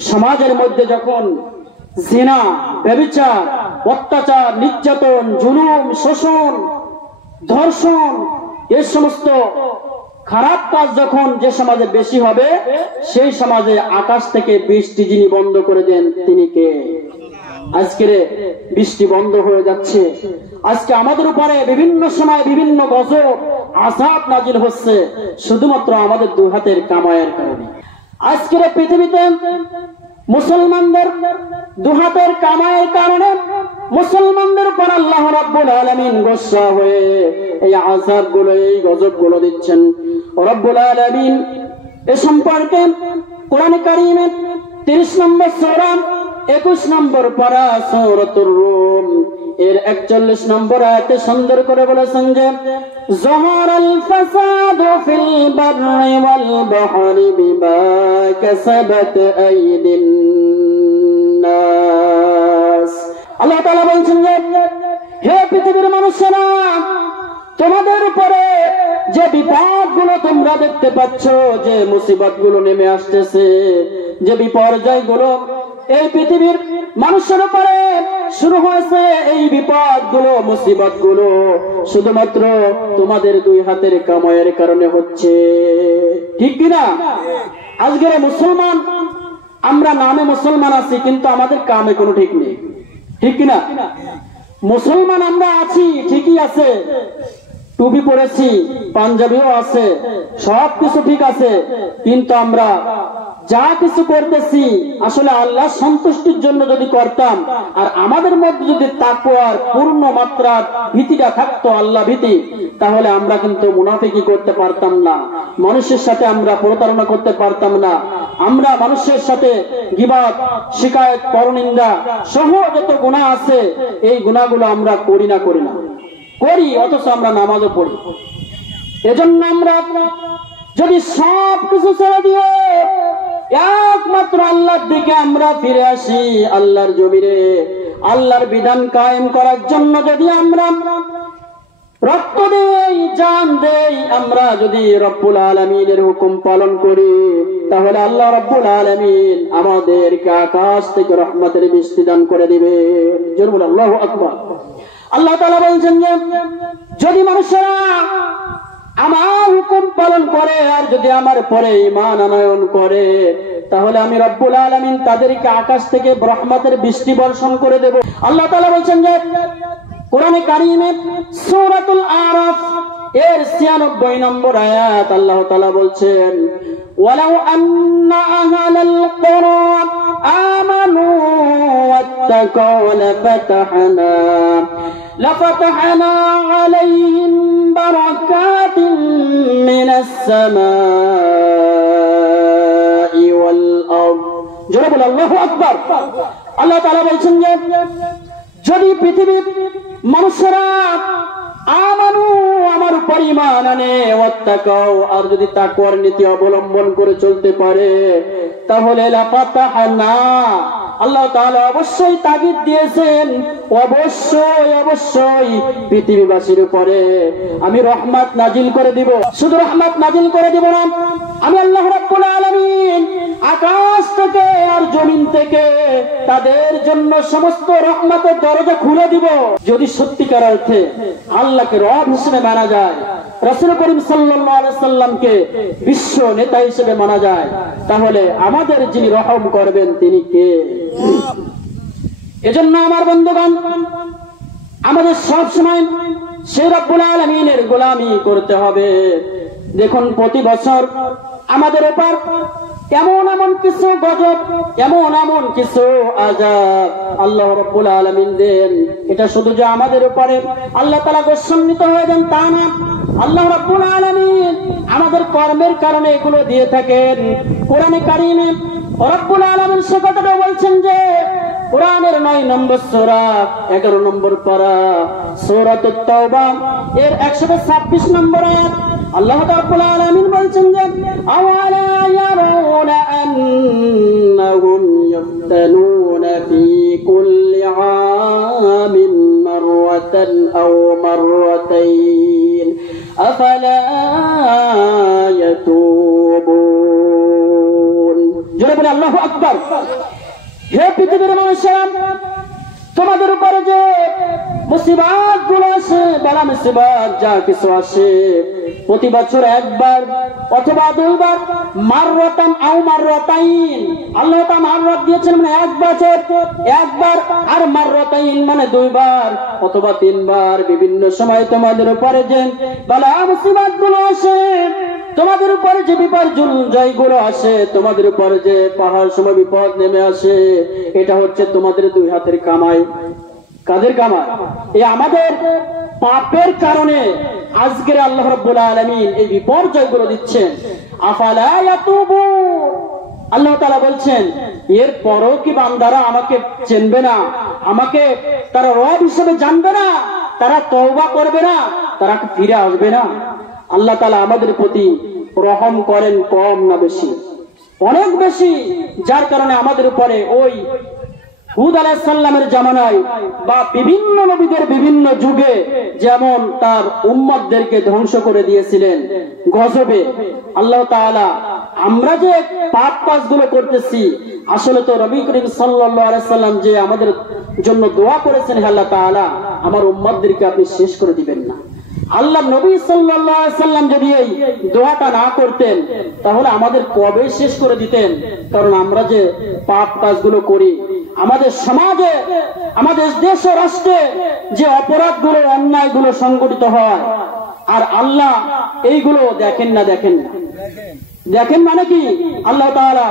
সমাজের মধ্যে যখন জিনা, ব্যভিচার, অত্যাচার, নির্যাতন, জুলুম, শোষণ, ধর্ষণ এই সমস্ত খারাপ কাজ যখন যে সমাজে বেশি হবে, সেই সমাজে আকাশ থেকে বৃষ্টি যিনি বন্ধ করে দেন তিনি কে? আজকে বৃষ্টি বন্ধ হয়ে যাচ্ছে। আজকে আমাদের উপরে বিভিন্ন সময় বিভিন্ন গজব আযাব নাজিল হচ্ছে শুধুমাত্র আমাদের দুই হাতের কামাইয়ের কারণে। আজকের পৃথিবীতে মুসলমানদের দুই হাতের কামাইয়ের কারণে মুসলমানদের উপর আল্লাহ রাব্বুল আলামিন গোসা হয়ে এই আযাবগুলো, এই গজবগুলো দিচ্ছেন। রাব্বুল আলামিন এ সম্পর্কে কোরআন কারীমের 30 নম্বর সূরা 21 নম্বর পারা সূরাতুর রুম এর 41 নম্বর আয়াতে সুন্দর করে বলেছেন যে যাহারাল ফাসাদু ফিল বাররি ওয়াল বাহরি বিমা কাসাবাত আইদিন নাস। আল্লাহ তাআলা বলেন যে হে পৃথিবীর মানুষেরা, তোমাদের উপরে যে বিপদগুলো তোমরা দেখতে পাচ্ছ, যে মুসিবতগুলো নেমে আসতেছে, যে বিপর্যয়গুলো এই পৃথিবীর মানুষের উপরে শুরু হয়েছে, এই বিপদগুলো, মুসিবতগুলো শুধুমাত্র তোমাদের দুই হাতের কামাইয়ের কারণে হচ্ছে। ঠিক কিনা? আজকের মুসলমান আমরা নামে মুসলমান আছি, কিন্তু আমাদের কামে কোনো ঠিক নেই। ঠিক কিনা? মুসলমান আমরা আছি, ঠিকই আছে, টুপি পরেছি, পাঞ্জাবিও আছে, সবকিছু ঠিক আছে, কিন্তু আমরা যা কিছু করতেছি আসলে আল্লাহ সন্তুষ্টির জন্য যদি করতাম, আর আমাদের মধ্যে যদি তাকওয়ার পূর্ণ মাত্রার ভীতিটা থাকতো, আল্লাহ ভীতি, তাহলে আমরা কিন্তু মুনাফিকি করতে পারতাম না, মানুষের সাথে আমরা প্রতারণা করতে পারতাম না, আমরা মানুষের সাথে গীবত, শিকায়ত, পরনিন্দা সহ যত গুনাহ আছে এই গুনাহগুলো আমরা করি না করি, অথচ আমরা নামাজও পড়ি। এজন্য আমরা যদি সব কিছু ছেড়ে দিয়ে একমাত্র আল্লাহর দিকে আমরা ফিরে আসি, আল্লাহর জমিনে আল্লাহর বিধান কায়েম করার জন্য যদি আমরা রক্ত দেই, জান দেই, আমরা যদি রব্বুল আলামিনের হুকুম পালন করি, তাহলে আল্লাহ রব্বুল আলামিন আমাদেরকে আকাশ থেকে রহমতের বৃষ্টি দান করে দিবে। জোরে বলুন আল্লাহু আকবার। আল্লাহ তাআলা বলেন যে যদি মানুষেরা আমার হুকুম পালন করে আর যদি আমার পরে ঈমান আনয়ন করে, তাহলে আমি রব্বুল আলামিন তাদেরকে আকাশ থেকে রহমতের বৃষ্টি বর্ষণ করে দেব। আল্লাহ তাআলা বলেন যে কোরআনে কারীমে সূরাতুল আরাফ এর 96 নম্বর আয়াত আল্লাহ তাআলা বলছেন ওয়ালাউ আন্না আহলাল কুরা আমানু ওয়াত্তাকাউ লাফাতাহনা আলাইহিম বারাকাতিন মিনাস সামাই ওয়াল আরদ। জোরে বলুন আল্লাহু আকবার। আল্লাহ তাআলা বলছেন যে যদি পৃথিবীর মানুষেরা আমানু আমার উপর ঈমান আনে, ওয়াত্তাকাউ আর যদি তাকওয়ার নীতি অবলম্বন করে চলতে পারে, তাহলে লাফাতাহনা আল্লাহ তাআলা অবশ্যই তাগিদ দিয়েছেন, অবশ্যই পৃথিবীবাসীর উপরে আমি রহমত নাজিল করে দিব। শুধু রহমত নাজিল করে দিব না, আমি আল্লাহ রাব্বুল আলামিন আকাশ থেকে আর জমিন থেকে তাদের জন্য সমস্ত রহমতের দরজা খুলে দিব। যদি সত্যিকার অর্থে আল্লাহকে রব হিসেবে মানা যায়, রাসূল করিম সাল্লাল্লাহু আলাইহি সাল্লামকে বিশ্ব নেতা হিসেবে মানা যায়, তাহলে আমাদের যিনি রহম করবেন তিনি কে? এজন্য আমার বন্ধুগণ, আমাদের সব সময় সেই রব্বুল আলামিনের গোলামি করতে হবে। দেখুন প্রতি বছর আমাদের উপর এমন কিছু গজব, এমন কিছু আযাব আল্লাহ রাব্বুল আলামিন দেন। এটা শুধু যে আমাদের উপরে আল্লাহ তাআলা গোসম্মিত হয়ে যান তা না, আল্লাহ রাব্বুল আলামিন আমাদের কর্মের কারণে এগুলো দিয়ে থাকেন। কোরআনে কারীমে রব্বুল আলামিন সে কথাটা বলছেন যে কোরআনের 9 নম্বর সূরা 11 নম্বর পারা সূরাতুত তাওবা এর 126 নম্বর আয়াত আল্লাহ রাব্বুল আলামিন বলছেন যে আওয়ালা ইয়ারাউনা আন্নাহুম ইফতানুনা ফি কুল্লি আমিন মাররাতান আও মাররাতাইন আফালা ইয়াতুবুন। জোরে বলে আল্লাহু আকবার। হে পৃথিবীর মানুষেরা, তোমাদের উপরে যে মুসিবত গুলো আসে, বালা মুসিবত যা কিছু আসে, প্রতি বছর একবার অথবা দুইবার, মাররাতান আও মাররাতাইন, আল্লাহ তাআলা মাররাত দিয়েছেন মানে এক বছর একবার, আর মাররাতাইন মানে দুইবার অথবা তিনবার। বিভিন্ন সময় তোমাদের উপরে যে বালা মুসিবত গুলো আসে, তোমাদের উপরে যে বিপর্যয় গুলো আসে, তোমাদের উপরে যে পাহাড় সময় বিপদ নেমে আসে, এটা হচ্ছে তোমাদের দুই হাতের কামাই। কাদের কামাই? এই আমাদের পাপের কারণে আজকের আল্লাহ রাব্বুল আলামিন এই বিপর্যয় গুলো দিচ্ছেন। আফালা ইয়াতুবুন, আল্লাহ তাআলা বলছেন এর পরও কি বান্দারা আমাকে চিনবে না, আমাকে তারা রব হিসেবে জানবে না, তারা তওবা করবে না, তারা ফিরে আসবে না? আল্লাহ তাআলা আমাদের প্রতি রহম করেন কম না বেশি? অনেক বেশি, যার কারণে আমাদের উপরে ওই হুদ আলাইহিস সালামের জামানায় বা বিভিন্ন নবীদের বিভিন্ন যুগে যেমন তার উম্মতদেরকে ধ্বংস করে দিয়েছিলেন গজবে। আল্লাহ তাআলা আমরা যে পাপ কাজগুলো করতেছি, আসলে তো নবী করিম সাল্লাল্লাহু আলাইহি সাল্লাম যে আমাদের জন্য দোয়া করেছেন, হে আল্লাহ তাআলা আমার উম্মতদেরকে আপনি শেষ করে দিবেন না। আল্লাহ নবী সাল্লাল্লাহু আলাইহি সাল্লাম যদি এই দোয়াটা না করতেন তাহলে আমাদের কবে শেষ করে দিতেন। কারণ আমরা যে পাপ কাজগুলো করি, আমাদের সমাজে, আমাদের দেশ ও রাষ্ট্রে যে অপরাধগুলো, অন্যায়গুলো সংগঠিত হয়, আর আল্লাহ এইগুলো দেখেন না? দেখেন না? দেখেন মানে কি? আল্লাহ তাআলা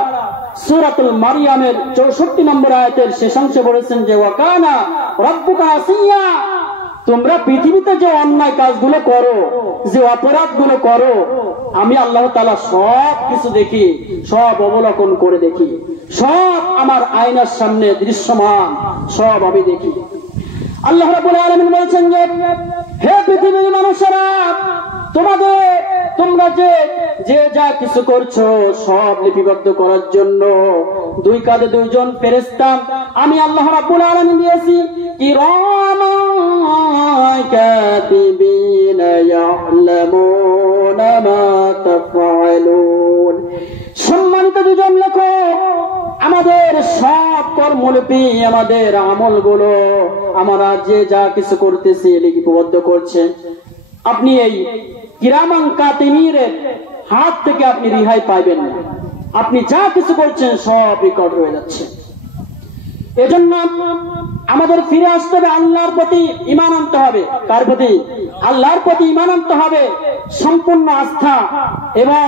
সূরাতুল মারইয়ামের 64 নম্বর আয়াতের শেষাংশে বলেছেন যে ওয়াকানা রাব্বুকা হাসিয়া, তোমরা পৃথিবীতে যে অন্যায় কাজগুলো করো, যে অপরাধগুলো করো, আমি আল্লাহ তাআলা সব কিছু দেখি, সব অবলোকন করে দেখি, সব আমার আয়নার সামনে দৃশ্যমান, সব আমি দেখি। আল্লাহ রাব্বুল আলামিন বলেছেন যে হে পৃথিবীর মানুষেরা, তোমরা যে যা কিছু করছো সব লিপিবদ্ধ করার জন্য দুই কাঁধে দুইজন ফেরেশতা আমি আল্লাহ রাব্বুল আলামিন দিয়েছি। কিরামান কাতিবিনা ইয়ালামুনা মা তাফআলুন, সম্মানিত দুজন লেখক আমাদের সব কর্মলিপি, আমাদের আমলগুলো আমরা যে যা কিছু করতেছি লিপিবদ্ধ করছে। আপনি এই কিরামান কাতিবিনের হাত থেকে আপনি রেহাই পাইবেন না। আপনি যা কিছু করছেন সব রেকর্ড হয়ে যাচ্ছে। এজন্য আমাদের ফিরে আসতে হবে, আল্লাহর প্রতি ঈমান আনতে হবে। কার প্রতি? আল্লাহর প্রতি ঈমান আনতে হবে, সম্পূর্ণ আস্থা এবং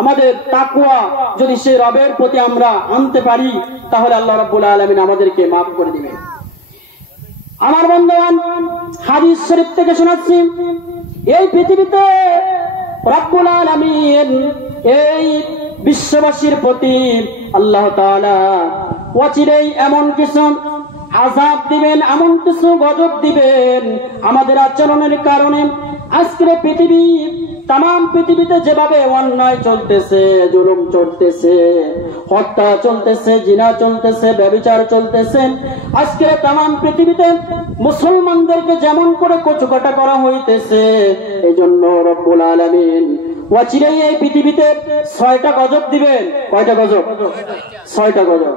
আমাদের তাকওয়া যদি সেই রবের প্রতি আমরা আনতে পারি তাহলে আল্লাহ রাব্বুল আলামিন আমাদেরকে মাফ করে দিবেন। আমার বন্ধুগণ, হাদিস শরীফ থেকে শোনাচ্ছি, এই পৃথিবীতে রব্বুল আলামিন এই বিশ্ববাসীর প্রতি আল্লাহ তাআলা অচিরেই এমন কিছু আযাব দিবেন, এমন কিছু গজব দিবেন আমাদের আচরণের কারণে। আজকের পৃথিবী, তাম পৃথিবীতে যেভাবে অন্যায় চলতেছে, জুলুম চলতেছে, হত্যা চলতেছে, জিনা চলতেছে, ব্যভিচার চলতেছে, আজকে তাম পৃথিবীতে মুসলমানদেরকে যেমন করে কচুকাটা করা হইতেছে, এই জন্য রব্বুল আলামিন অচিরেই এই পৃথিবীতে 6টা গজব দিবেন। কয়টা গজব? 6টা গজব।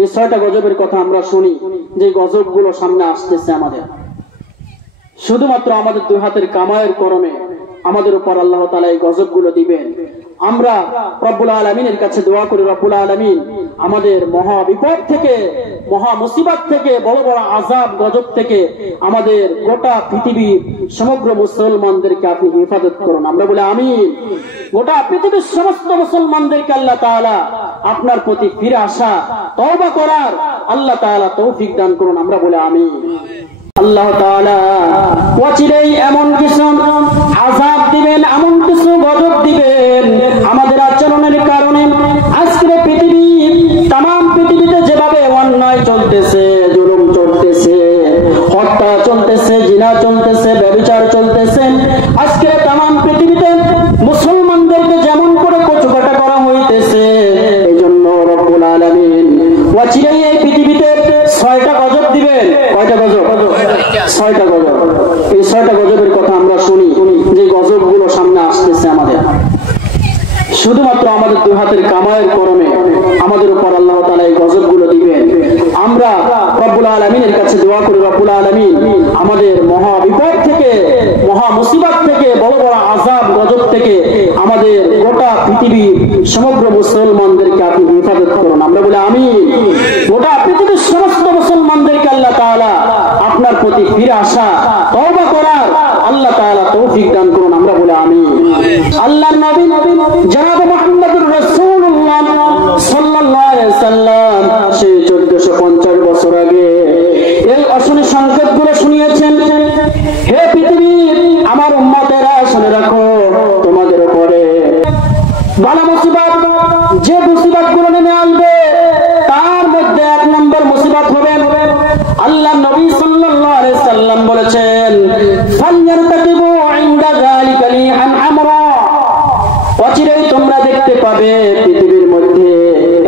এই 6টা গজবের কথা আমরা শুনি, যে গজবগুলো সামনে আসতেছে আমাদের, শুধুমাত্র আমাদের দুই হাতের কামাইয়ের কর্মে আমাদের উপর আল্লাহ তাআলা এই গজবগুলো দিবেন। আমরা রব্বুল আলামিনের কাছে দোয়া করি, রব্বুল আলামিন আমাদের মহা বিপদ থেকে, মহা মুসিবত থেকে, বড় বড় আযাব গজব থেকে আমাদের গোটা পৃথিবীর সমগ্র মুসলমানদেরকে আপনি হেফাজত করুন। আমরা বলি আমিন। গোটা পৃথিবীর সমস্ত মুসলমানদেরকে আল্লাহ তাআলা আপনার প্রতি ফিরে আসা, তওবা করার আল্লাহ তাআলা তৌফিক দান করুন। আমরা বলি আমিন। আল্লাহ তাআলা অচিরেই এমন কিছু আযাব দিবেন, এমন কিছু গজব দিবেন আমাদের আচরণের কারণে। আজকের পৃথিবী, তাম পৃথিবীতে যেভাবে অন্যায় চলতেছে, জুলুম চলতেছে, হত্যা চলতেছে, জিনা চলতেছে, ব্যভিচার চলতেছে, আজকে তাম পৃথিবীতে মুসলমানদেরকে যেমন করে কচুকাটা করা হইতেছে, এই জন্য রব্বুল আলামিন অচিরেই এই পৃথিবীতে 6টা গজব দিবেন। কয়টা গজব? 6টা গজব। এই 6টা গজবের কথা আমরা শুনি, যে গজবগুলো সামনে আসতেছে আমাদের, শুধুমাত্র আমাদের দুই হাতের কামাইয়ের কর্মে আমাদের উপর আল্লাহ তাআলা এই গজবগুলো আমরা রব্বুল আলামিনের কাছে দোয়া করি, রব্বুল আলামিন আমাদের মহা বিপদ থেকে, মহা মুসিবত থেকে, বড় বড় আযাব গজব থেকে আমাদের গোটা পৃথিবীর সমগ্র মুসলমানদেরকে আপনি হেফাজত করুন। আমরা বলি আমিন। গোটা পৃথিবীর সমস্ত মুসলমানদেরকে আল্লাহ তাআলা আপনার প্রতি ফিরে আসা, তওবা করার আল্লাহ তাআলা তৌফিক দান করুন। আমরা বলি আমিন। আল্লাহর নবী জনাব মুহাম্মদুর রাসূলুল্লাহ সাল্লাল্লাহু আলাইহি সাল্লাম সেই 1450 বছর আগে এই অশনি সংকেতগুলো শুনিয়েছেন। হে পৃথিবীর আমার উম্মতেরা, শুনে রাখো, তোমাদের উপরে বালা মুসিবত, যে মুসিবতগুলো নেমে আসবে তার মধ্যে এক নম্বর মুসিবত হবে, আল্লাহ নবী সাল্লাল্লাহু আলাইহি সাল্লাম বলেছেন, ফালইয়ারতাকিবু ইনদা যালিকা লিহান আমরা। অচিরেই তোমরা দেখতে পাবে পৃথিবীর মধ্যে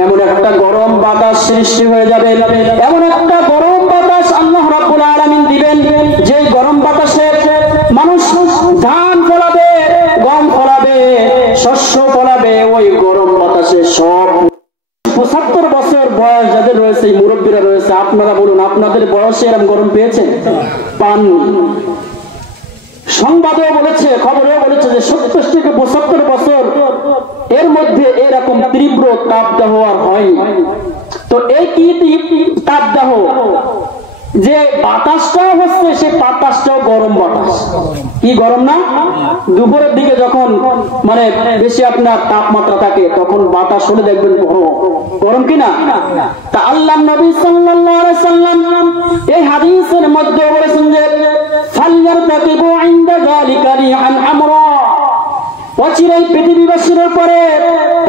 এমন একটা গরম বাতাস সৃষ্টি হয়ে যাবে, এমন একটা গরম বাতাস আল্লাহ রাব্বুল আলামিন দিবেন, যে গরম বাতাসে মানুষ ধান ফলাবে, গম ফলাবে, শস্য ফলাবে। ওই গরম বাতাসে সব 75 বছর বয়স যাদের রয়েছে, মুরব্বীরা রয়েছে, আপনারা বলুন আপনাদের বয়সে এরকম গরম পেয়েছেন? পান। সংবাদেও বলেছে, খবরেও বলেছে যে 70 থেকে 75 বছর এর মধ্যে এরকম তীব্র তাপদাহ আর হয়নি। তো এই কি তাপদাহ, যে বাতাসটাও হচ্ছে সে বাতাসটাও গরম বাতাস। কি গরম না? দুপুরের দিকে যখন মানে বেশি আপনার তাপমাত্রা থাকে তখন বাতাস হলে দেখবেন গরম কিনা। তা আল্লাহ নবী সাল্লাল্লাহু আলাইহি সাল্লাম এই হাদিসের মধ্যে বলেছেন যে ফালইয়ারতাকিবু ইনদা যালিকা রিহান আমরা। অচিরেই পৃথিবীবাসীর উপরে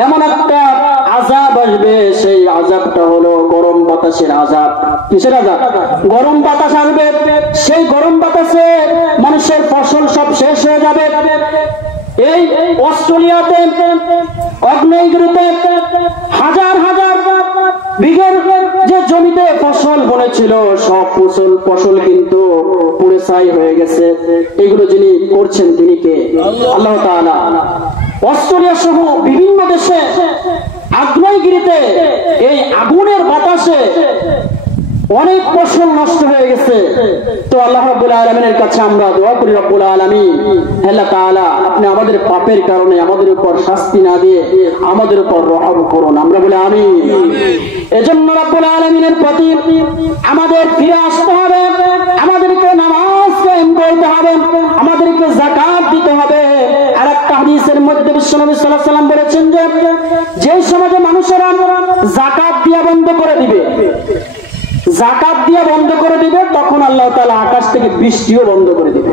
এমন একটা আযাব আসবে, সেই আযাবটা হলো গরম বাতাসের আযাব। কিসের আযাব? গরম বাতাস আসবে। সেই গরম বাতাসে মানুষের ফসল সব শেষ হয়ে যাবে। এই অস্ট্রেলিয়াতে, আগ্নেয়গিরিতে হাজার হাজার বিঘের যে জমিতে ফসল বনেছিল সব ফসল কিন্তু পুড়ে ছাই হয়ে গেছে। এগুলো যিনি করছেন তিনি কে? আল্লাহ তাআলা। অস্ট্রেলিয়া সহ বিভিন্ন দেশে আগ্নেয়গিরিতে এই আগুনের বাতাসে অনেক ফসল নষ্ট হয়ে গেছে। তো আল্লাহ রাব্বুল আলামিনের কাছে আমরা দোয়া করি, রব্বুল আলামিন আল্লাহ তাআলা আপনি আমাদের পাপের কারণে আমাদের উপর শাস্তি না দিয়ে আমাদের উপর রহম করুন। আমরা বলি আমিন। এজন্য রব্বুল আলামিনের প্রতি আমাদের ফিরে আসতে হবে, আমাদেরকে নামাজ কায়েম করতে হবে, আমাদেরকে যাকাত দিতে হবে। আর একটা হাদিসের মধ্যে বিশ্বনবী সাল্লাল্লাহু আলাইহি ওয়াসাল্লাম বলেছেন যে সমাজে মানুষেরা যাকাত দিয়া বন্ধ করে দিবে, যাকাত দিয়ে বন্ধ করে দিবে, তখন আল্লাহ তাআলা আকাশ থেকে বৃষ্টিও বন্ধ করে দিবে।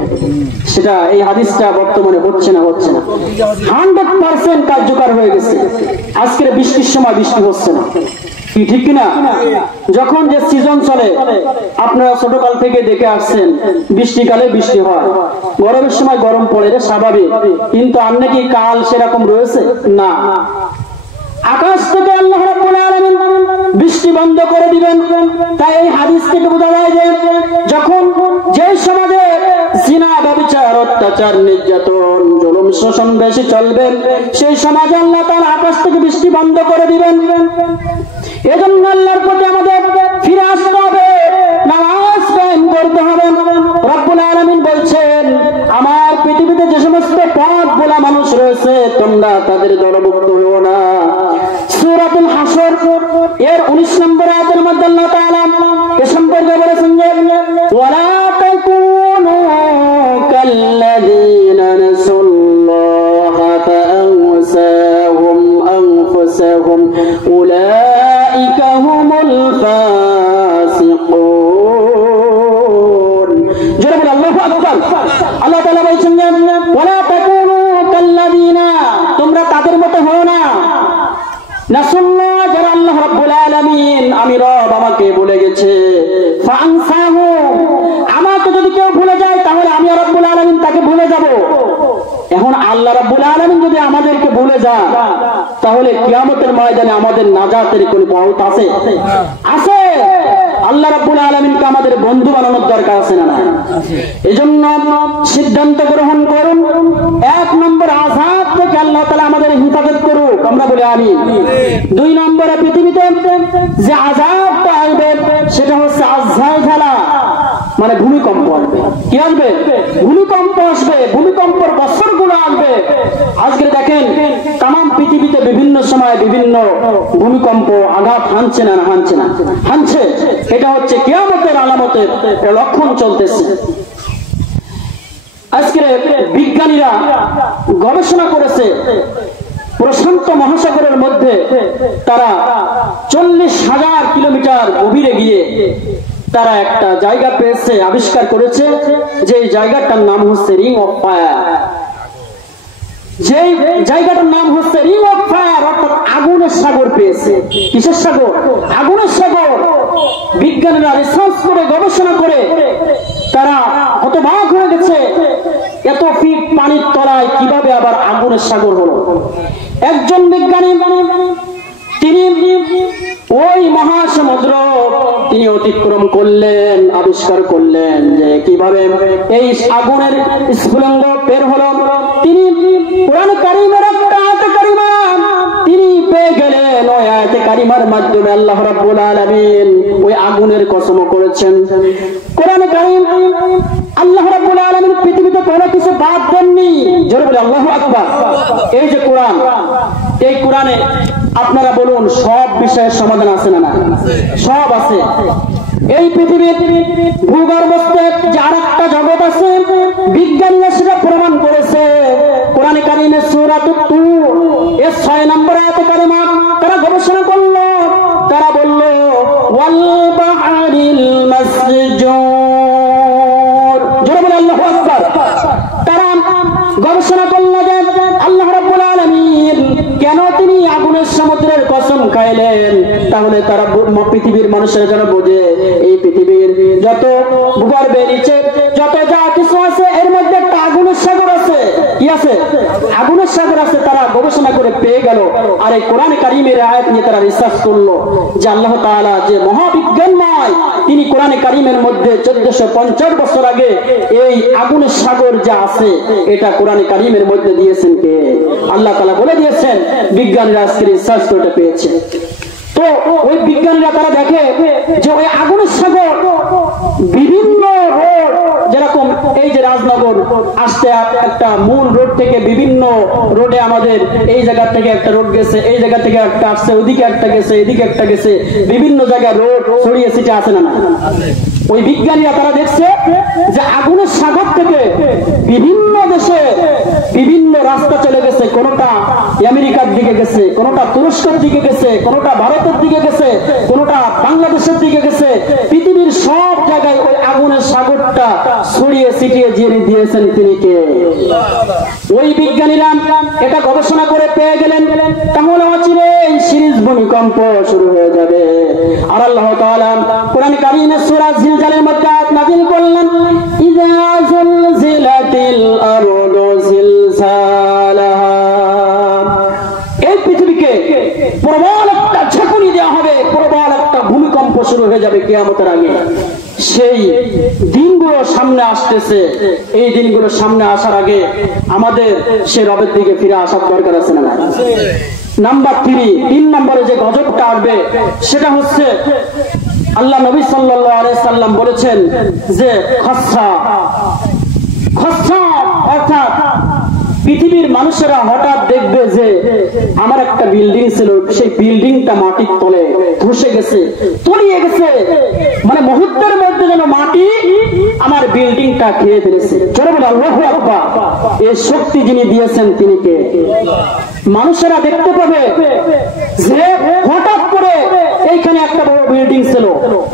সেটা এই হাদিসটা বর্তমানে হচ্ছে না 100% কার্যকর হয়ে গেছে। আজকের বৃষ্টির সময় বৃষ্টি হচ্ছে না, কি ঠিক কিনা? যখন যে সিজন চলে আপনারা ছোটকাল থেকে দেখে আসছেন, বৃষ্টিকালে বৃষ্টি হয়, গরমের সময় গরম পড়ে, এটা স্বাভাবিক। কিন্তু আর নাকি কাল সেরকম রয়েছে না। আকাশ থেকে আল্লাহ রাব্বুল আলামিন বৃষ্টি বন্ধ করে দিবেন। তাই এই হাদিস থেকে বোঝা যায় যে যখন যে সমাজে জিনা, ব্যভিচার, অত্যাচার, নির্যাতন, জুলুম, শোষণ বেশি চলবে, সেই সমাজে আল্লাহ তাআলা আকাশ থেকে বৃষ্টি বন্ধ করে দিবেন। এজন্য আল্লাহর প্রতি আমাদের ফিরে আসতে হবে, নামাজ কায়েম করতে হবে। রব্বুল আলামিন বলছেন আমার পৃথিবীতে যে সমস্ত পথ বলা মানুষ রয়েছে তোমরা তাদের দলভুক্ত হও না। সূরাতুল হাসর এর 19 নম্বর আয়াতের মধ্যে আল্লাহ তাআলা এ সম্পর্কে বলেছেন যে ওয়ালা তাকুনু কাল্লাযীনা নাসুল্লাহা ফাআনসাহুম আনফুসাহুম উলাইকা হুমুল ফাসিকুন। জোরে বলে আল্লাহু আকবার। আল্লাহ তাআলা বলেছেন যে ওয়ালা তাকুনু কাল্লাযীনা, তোমরা তাদের মতো হও না, নাসুল্লাহ, যারা আল্লাহ রাব্বুল আলামিন আমি রব আমাকে ভুলে গেছে, ফাআনসাহুম, আমাকে যদি কেউ ভুলে যায় তাহলে আমি রাব্বুল আলামিন তাকে ভুলে যাব। এখন আল্লাহ রাব্বুল আলামিন যদি আমাদেরকে ভুলে যান তাহলে কিয়ামতের ময়দানে আমাদের নাজাতের কোন পথ আছে? আছে। আল্লাহ রাব্বুল আলামিনকে আমাদের বন্ধু বানানোর দরকার আছে না? এজন্য সিদ্ধান্ত গ্রহণ করুন, 1 নম্বর আযাব থেকে আল্লাহ তাআলা আমাদের হেফাজত করুক। আমরা বলি আমিন। 2 নম্বরে পৃথিবীতে যে আযাবটা আসবে সেটা আসবে। আজকে দেখেন তাম পৃথিবীতে বিভিন্ন সময় বিভিন্ন ভূমিকম্প আঘাত হানছে না হানছে না হানছে, এটা হচ্ছে কিয়ামতের আলামতের লক্ষণ চলতেছে। আজকে বিজ্ঞানীরা গবেষণা করেছে প্রশান্ত মহাসাগরের মধ্যে তারা 40,000 কিলোমিটার গভীরে গিয়ে তারা একটা জায়গা পেয়েছে, আবিষ্কার করেছে যে জায়গাটার নাম হচ্ছে রিং অফ ফায়ার। যে জায়গাটার নাম হচ্ছে রিং অফ ফায়ার, অর্থাৎ আগুনের সাগর পেয়েছে। কিসের সাগর? আগুনের সাগর। বিজ্ঞানীরা রিসার্চ করে গবেষণা করে তারা হতবাক হয়ে গেছে, এত ফিট পানির তলায় কিভাবে আবার আগুনের সাগর হলো। একজন বিজ্ঞানী তিনি ওই মহাসমুদ্র তিনি অতিক্রম করলেন, আবিষ্কার করলেন যে কিভাবে এই আগুনের স্ফুলিঙ্গ বের হলো। তিনি কোরআন কারীমের একটা আয়াত কারিমা তিনি পেয়ে গেলেন। ওই আয়াত কারিমার মাধ্যমে আল্লাহ রাব্বুল আলামিন ওই আগুনের কসম করেছেন। কোরআন কারীম আল্লাহ রাব্বুল আলামিন পৃথিবীতে কোনো কিছু বাদ দেননি। জোরে বলে আল্লাহু আকবার। এই যে কোরআন, এই কোরআনে আপনারা বলুন সব বিষয়ের সমাধান আছে না? সব আছে। এই পৃথিবীর ভূগর্ভস্থ যে আরেকটা জগৎ আছে, বিজ্ঞানীরা সেটা প্রমাণ করেছে। কোরআনে কারীমের সূরাতুত তূর এর 6 নম্বর আয়াতে কারিমা তারা গবেষণা করলো, তারা বলল ওয়াল বাহরিল মাসজুর। জোরে বলে আল্লাহু আকবার। তারা গবেষণা করলো যে আল্লাহ রাব্বুল আলামিন কেন তিনি আগুনের সমুদ্রের কসম খাইলেন। তাহলে তারা পৃথিবীর মানুষের যেন বোঝে এই পৃথিবীর যত ভূগর্ভে নিচে যত যা কিছু আছে এর মধ্যে একটা আগুনের সাগর আছে। কি আছে? আগুনের সাগর আছে। তারা গবেষণা করে পেয়ে গেল। আর এই কোরআন কারীমের আয়াত নিয়ে তারা রিসার্চ করলো যে আল্লাহ তাআলা যে মহাবিজ্ঞানময়, তিনি কোরআন কারীমের মধ্যে 1450 বছর আগে এই আগুনের সাগর যা আছে এটা কোরআন কারীমের মধ্যে দিয়েছেন কে? আল্লাহ তাআলা বলে দিয়েছেন। বিজ্ঞানীরা আজকে রিসার্চ করে পেয়েছে। তো ওই বিজ্ঞানীরা তারা দেখে যে ওই আগুনের সাগর বিভিন্ন রোড, যেরকম এই যে রাজনগর আসতে একটা মূল রোড থেকে বিভিন্ন রোডে আমাদের এই জায়গা থেকে একটা রোড গেছে, এই জায়গা থেকে একটা আসছে, ওইদিকে একটা গেছে, এদিকে একটা গেছে, বিভিন্ন জায়গায় রোড ছড়িয়ে ছিটে আছে না? ওই বিজ্ঞানীরা তারা দেখছে যে আগুনের সাগর থেকে বিভিন্ন দেশে বিভিন্ন রাস্তা চলে গেছে। কোনটা আমেরিকার দিকে গেছে, কোনটা তুরস্কের দিকে গেছে, কোনটা ভারতের দিকে গেছে, কোনটা বাংলাদেশের দিকে গেছে। পৃথিবীর সব জায়গায় ওই আগুনের সাগরটা ছড়িয়ে ছিটিয়ে জেনে দিয়েছেন তিনি কে? ওই বিজ্ঞানীরা এটা গবেষণা করে পেয়ে গেলেন। তাহলে অচিরে এই সিরিজ ভূমিকম্প শুরু হয়ে যাবে। আর আল্লাহ তাআলা কোরআন কারীমের সূরা জিলজালের মধ্যে আয়াত নাযিল করলেন, ইযা যুলজিলাতিল আরদু জিলজালাহা। এই পৃথিবীকে প্রবল একটা ঝাঁকুনি দেওয়া হবে, প্রবল একটা ভূমিকম্প শুরু হয়ে যাবে কিয়ামতের আগে। সেই দিনগুলো সামনে আসতেছে। এই দিনগুলো সামনে আসার আগে আমাদের সে রবের দিকে ফিরে আসার দরকার আছে না? নাম্বার 3 নম্বরে যে গজবটা আসবে সেটা হচ্ছে আল্লাহ নবী সাল্লাল্লাহু আলাইহি সাল্লাম বলেছেন যে খসা অর্থাৎ পৃথিবীর মানুষেরা হঠাৎ দেখবে যে আমার একটা বিল্ডিং ছিল, সেই বিল্ডিংটা মাটির তলে ধসে গেছে, তলিয়ে গেছে। মানে মুহূর্তের মধ্যে যেন মাটি আমার বিল্ডিংটা খেয়ে ফেলেছে। চলো বলে আল্লাহু আকবার। এই শক্তি যিনি দিয়েছেন তিনি কে? মানুষেরা দেখতে পাবে যে হঠাৎ করে এইখানে একটা বড় বিল্ডিং ছিল,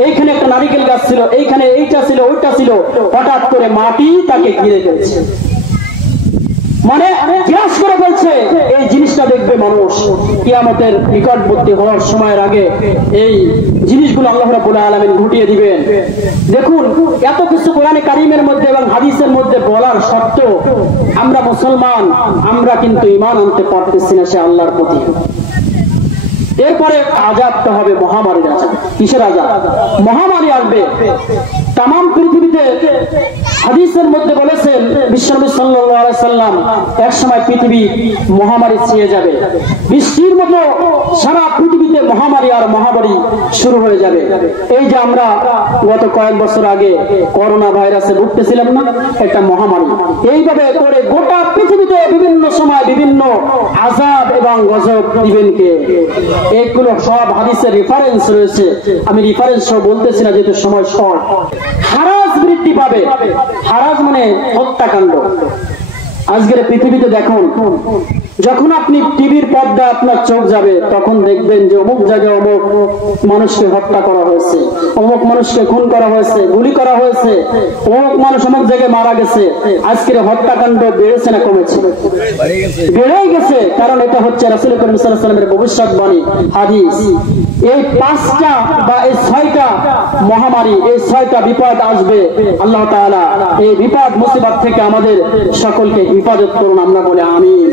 এইখানে একটা নারিকেল গাছ ছিল, এইখানে এইটা ছিল, ওইটা ছিল, হঠাৎ করে মাটি তাকে ঘিরে ফেলছে। মানে গ্রাস করে বলছে। এই জিনিসটা দেখবে মানুষ কিয়ামতের নিকটবর্তী হওয়ার সময়ের আগে এই জিনিসগুলো আল্লাহ রাব্বুল আলামিন ঘটিয়ে দিবেন। দেখুন এত কিছু কোরআনে কারীমের মধ্যে এবং হাদিসের মধ্যে বলার সত্ত্বেও আমরা মুসলমান, আমরা কিন্তু ঈমান আনতে পারতেছি না সে আল্লাহর প্রতি। এরপরে আযাবটা হবে মহামারীর আযাব। কিসের আযাব? মহামারী আসবে। তাম পৃথিবীতে হাদিসের মধ্যে বলেছেন বিশ্বনবী সাল্লাল্লাহু আলাইহি সাল্লাম এক সময় পৃথিবী মহামারী ছেয়ে যাবে, বৃষ্টির মতো সারা পৃথিবীতে মহামারী আর মহামারী শুরু হয়ে যাবে। এই যে আমরা গত কয়েক বছর আগে করোনা ভাইরাসে ভুগতেছিলাম না, একটা মহামারী, এইভাবে করে গোটা পৃথিবীতে বিভিন্ন সময় বিভিন্ন আযাব এবং গজব দিবেন কে? এইগুলো সব হাদিসের রেফারেন্স রয়েছে, আমি রেফারেন্স সহ বলতেছি না যেহেতু সময় শর্ট। হারাজ বৃদ্ধি পাবে, হারাজ মানে হত্যাকাণ্ড। আজকের পৃথিবীতে দেখুন, যখন আপনি টিভির পর্দা আপনার চোখ যাবে তখন দেখবেন যে অমুক জায়গায় অমুক মানুষকে হত্যা করা হয়েছে, অমুক মানুষকে খুন করা হয়েছে, গুলি করা হয়েছে, অমুক মানুষ অমুক জায়গায় মারা গেছে। আজকের হত্যাকাণ্ড বেড়েছে না কমেছে? বেড়ে গেছে, কারণ এটা হচ্ছে রাসূল করিম সাল্লাল্লাহু আলাইহি ওয়াসাল্লামের ভবিষ্যৎবাণী হাদিস। এই 5টা বা এই 6টা মহামারী, এই 6টা বিপদ আসবে। আল্লাহ তাআলা এই বিপদ মুসিবত থেকে আমাদের সকলকে হিফাজত করুন, আমরা বলে আমিন।